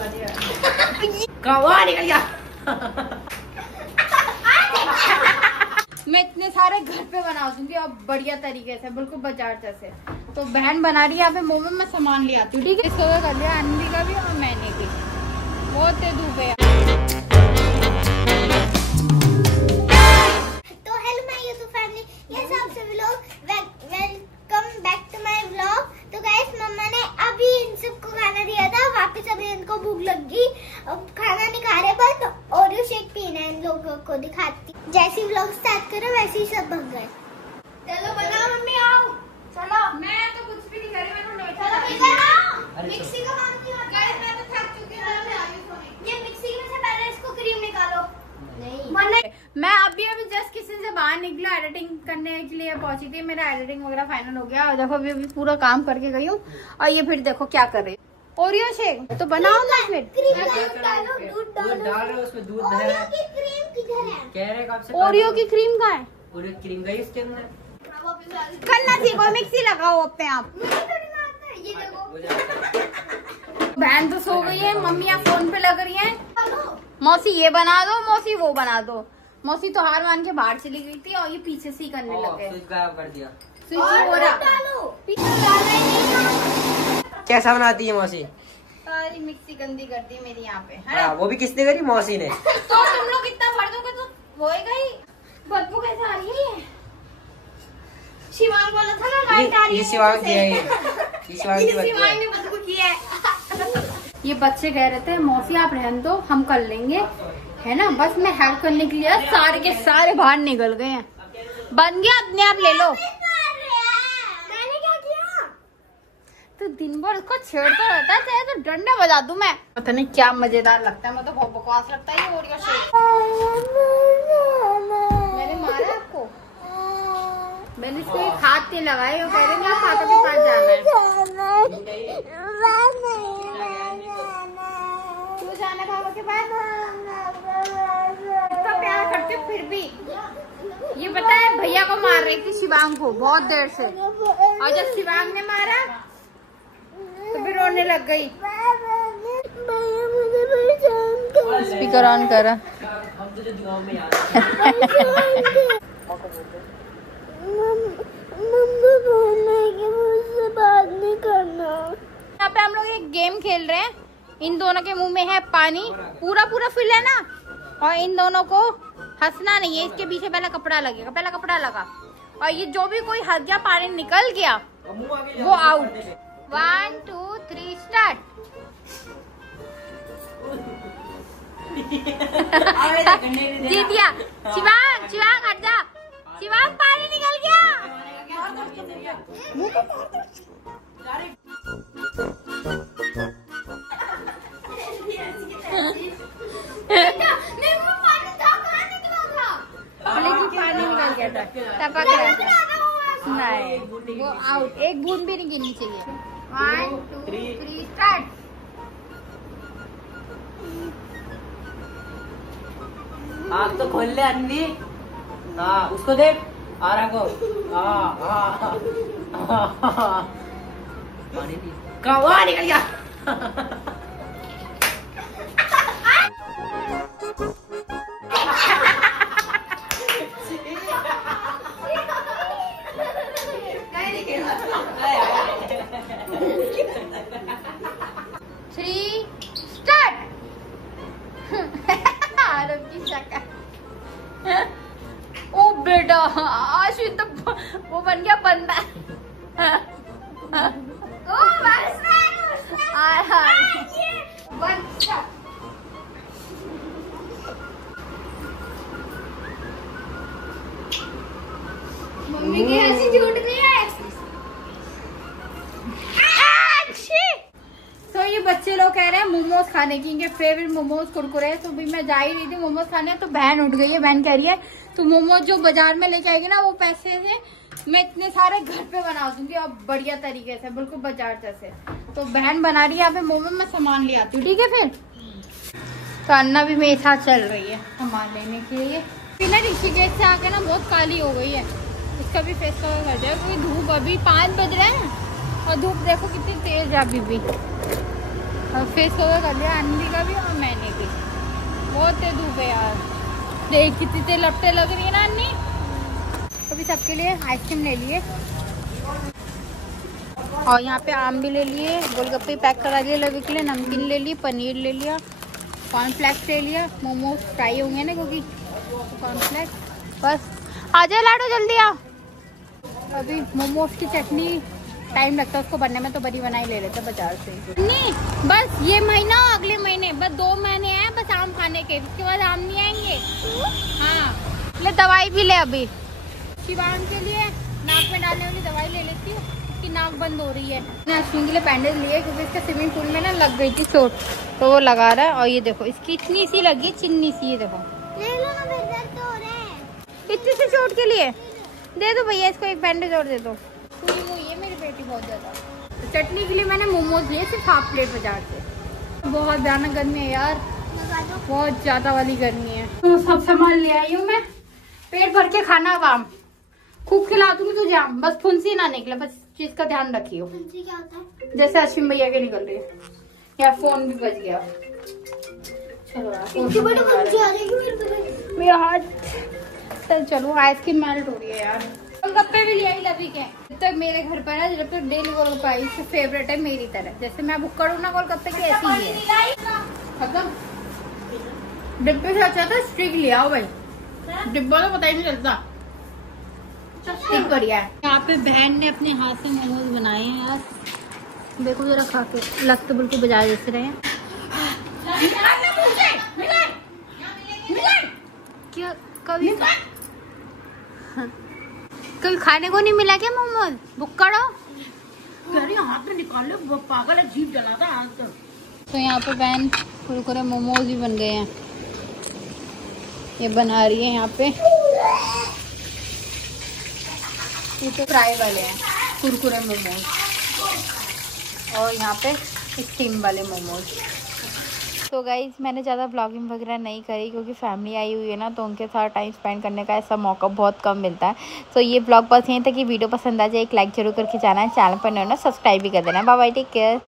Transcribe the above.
कहाँ निकल गया? मैं इतने सारे घर पे बना दूंगी अब बढ़िया तरीके से, बिल्कुल बाजार जैसे। तो बहन बना रही है यहाँ पे मोमो, मैं सामान ले आती हूँ, ठीक है? इसको कर लिया अन्वी का भी और मैंने भी। बहुत तेज धूप है। तो हेलो माय यूट्यूब फैमिली, ये सब vlog, welcome back to my vlog. तो गाइस मम्मा ने अभी इन सबको खाना दिया था, वापस अभी इनको भूख लग गई, अब खाना नहीं खा रहे, बस ओरियो शेक पीना है। इन लोगों को दिखाती, जैसे व्लॉग स्टार्ट करो वैसे ही सब भग गए। चलो बनाओ मम्मी, आओ चलो। मैं तो कुछ भी नहीं कर रही, मैं तो मिक्सी का काम किया। गाइस मैं तो थक चुकी हूं, मैं आ रही हूं। ये मिक्सी में से पहले इसको क्रीम निकालो। नहीं मैं अभी जस्ट किचन से बाहर निकला, एडिटिंग करने के लिए पहुंची थी। मेरा एडिटिंग वगैरह फाइनल हो गया और देखो अभी पूरा काम करके गई हूँ। और ये फिर देखो क्या कर रही है, ओरियो शेक तो बनाओ ना। फिर क्रीम डालो, दूध डालो। डाल रहे हो उसमें, दूध है। ओरियो की क्रीम किधर है? कह रहे कब से? ओरियो की क्रीम कहाँ है? ओरियो क्रीम गई इसके अंदर। करना सीखो, मिक्सी लगाओ अपने आप। ये देखो बहन तो सो गई है, मम्मी फोन पे लग रही है। मौसी ये बना दो, मौसी वो बना दो। मौसी तो हार मान के बाहर चली गई थी और ये पीछे से ही करने लग गए। स्विच गायब कर दिया। स्विच हो रहा। कैसा बनाती है मौसी? सारी मिक्सी गंदी कर दी मेरी यहाँ पे, है हाँ, वो भी किसने करी? मौसी ने। तो तुम लोग इतना भर दोगे तो होएगा ही। बदबू कैसे आ रही है? शिवांग बोला था ना लाइट आ रही है। ये शिवांग की है, ये शिवांग की बच्ची है। ने बदबू की है। ये बच्चे कह रहे थे मौसी आप रहने दो, हम कर लेंगे, है ना? बस मैं हेल्प करने के लिए सारे के सारे बाहर निकल गए हैं। बन गया, अपने आप ले लो। मैंने क्या किया? तो दिन भर उसको छेड़ता रहता है, चाहे तो डंडा बजा दूं मैं। पता नहीं क्या मजेदार लगता है, मतलब बहुत बकवास लगता है ये ओरियो शेक। मैंने मारा आपको? मैंने इसको एक हाथ नहीं लगाए, वो कह रहे हैं पापा के पास जाना है। क्यों जाना पापा के पास? इतना प्यार करते फिर भी। ये पता है भैया को मार रही थी शिवांग को बहुत देर से, और जब शिवांग ने मारा तो फिर रोने लग गई। स्पीकर ऑन करा। बात नहीं करना। यहाँ पे हम लोग एक गेम खेल रहे हैं। इन दोनों के मुंह में है पानी, पूरा पूरा फिल है ना, और इन दोनों को हंसना नहीं है। इसके पीछे पहला कपड़ा लगेगा, पहला कपड़ा लगा, और ये जो भी कोई हंस गया, पानी निकल गया, वो आउट। 1 2 3 स्टार्ट। जीत गया शिवांग। शिवांग हट जा। शिवांग पानी निकल गया। पानी निकल गया था, टपक रहा था। नहीं, वो आउट। एक बूंद भी नहीं गिरनी चाहिए। 1 2 3 स्टार्ट। आग तो खोल ले अन्वी। हाँ, उसको देख, आरा को। पानी पी। कहाँ निकल गया? ओ बेटा, आशीष तो वो बन गया बंदा। मम्मी की हंसी छूट गई है। तो ये बच्चे लोग कह रहे हैं मोमोज खाने की, इनके फेवरेट मोमोज कुरकुरे। तो भी मैं जा ही रही थी मोमोज खाने, तो बहन उठ गई है। बहन कह रही है तो मोमोज जो बाजार में लेके आएगी ना, वो पैसे से मैं इतने सारे घर पे बना दूंगी अब बढ़िया तरीके से, बिल्कुल बाजार जैसे। तो बहन बना रही है यहाँ पे मोमो, मैं सामान ले आती हूँ, ठीक है? फिर तो अन्ना भी मेरे साथ चल रही है सामान लेने के लिए। बिना ऋषिकेश से आके ना बहुत काली हो गई है, इसका भी फेस कवर कर दिया क्योंकि धूप अभी 5 बज रहे हैं और धूप देखो कितनी तेज है अभी भी। और फेस कवर कर लिया अन्वी का भी और मैंने भी। बहुत तेज धूप है यार, देख कितनी तेज लपटे लग रही है ना अन्नी। अभी सबके लिए आइसक्रीम ले लिए और यहाँ पे आम भी ले लिए, गोलगप्पे पैक करा लिए लवी के लिए, नमकीन ले ली, पनीर ले लिया, कॉर्नफ्लेक्स ले लिया, मोमोज फ्राई होंगे ना क्योंकि कॉर्नफ्लेक्स। बस आ जाओ लाडो जल्दी आ। अभी मोमोज की चटनी टाइम लगता है उसको बनने में, तो बड़ी बनाई ले लेते बाजार से। नहीं बस ये महीना अगले महीने बस 2 महीने हैं बस आम खाने के, उसके बाद आम नहीं आएंगे। हाँ ले दवाई भी ले, अभी शिवान के लिए नाक में डालने वाली दवाई ले लेती हूँ, उसकी नाक बंद हो रही है। मैंने अश्विन के लिए बैंडेज लिए क्योंकि इसके स्विमिंग पूल में ना लग गई थी चोट, तो वो लगा रहा है। और ये देखो इसकी इतनी सी लगी, चिन्नी सी, ये देखो ले लो ना, मेरे दर्द तो हो रहा है। इतनी सी चोट के लिए दे दो भैया, इसको एक बैंडेज और दे दो। पूरी मुई है मेरी बेटी बहुत ज्यादा। तो चटनी के लिए मैंने मोमोज लिए सिर्फ 1/2 प्लेट बाजार से। बहुत भयानक गर्मी है यार, बहुत ज्यादा वाली गर्मी है। तो सब सामान ले आई हूँ मैं, पेट भर के खाना आम, खूब खिला दूंगी तुझे आम, बस फुंसी ना निकले, बस चीज का ध्यान रखियो। फुंसी क्या होता है? जैसे अश्विन भैया के निकल रही है। यार फोन भी बज गया। चलो इतनी बड़ी फुंसी आ रही है मेरे को, मेरा हाथ। चलो आइसक्रीम मेल्ट हो रही है यार। गोलगप्पे भी ले आई लवी के। तो मेरे घर पर है जब तक डेली गोलगप्पे आई, उसकी फेवरेट है मेरी तरह। जैसे मैं भुक्कड़ हूँ ना गोलगप्पे की, ऐसी ही है। खत्म। डिब्बे से अच्छा था स्ट्रिक ले आओ भाई, डिब्बा तो पता ही नहीं चलता। स्टिक बढ़िया है। यहाँ पे बहन ने अपने हाथ से मोमोज बनाए हैं यार, देखो जरा खा के, लग तो बिल्कुल बाजार जैसे रहे हैं। क्या कभी कभी खाने को नहीं मिला क्या मोमोज? भुक्कड़ हो? हाथ में निकाल लो, पागल है, जीभ जलाता हाथ। तो यहाँ पे बहन कुरकुरे मोमोज भी बन गए हैं, ये बना रही है यहाँ पे। ये तो फ्राई वाले हैं कुरकुरे मोमोज, और यहाँ पे स्टीम वाले मोमोज। तो गाइज मैंने ज़्यादा ब्लॉगिंग वगैरह नहीं करी क्योंकि फैमिली आई हुई है ना, तो उनके साथ टाइम स्पेंड करने का ऐसा मौका बहुत कम मिलता है। तो ये ब्लॉग बस यहीं तक कि वीडियो पसंद आ जाए एक लाइक जरूर करके जाना है, चैनल पर नहीं होना सब्सक्राइब भी कर देना। Bye bye, take care.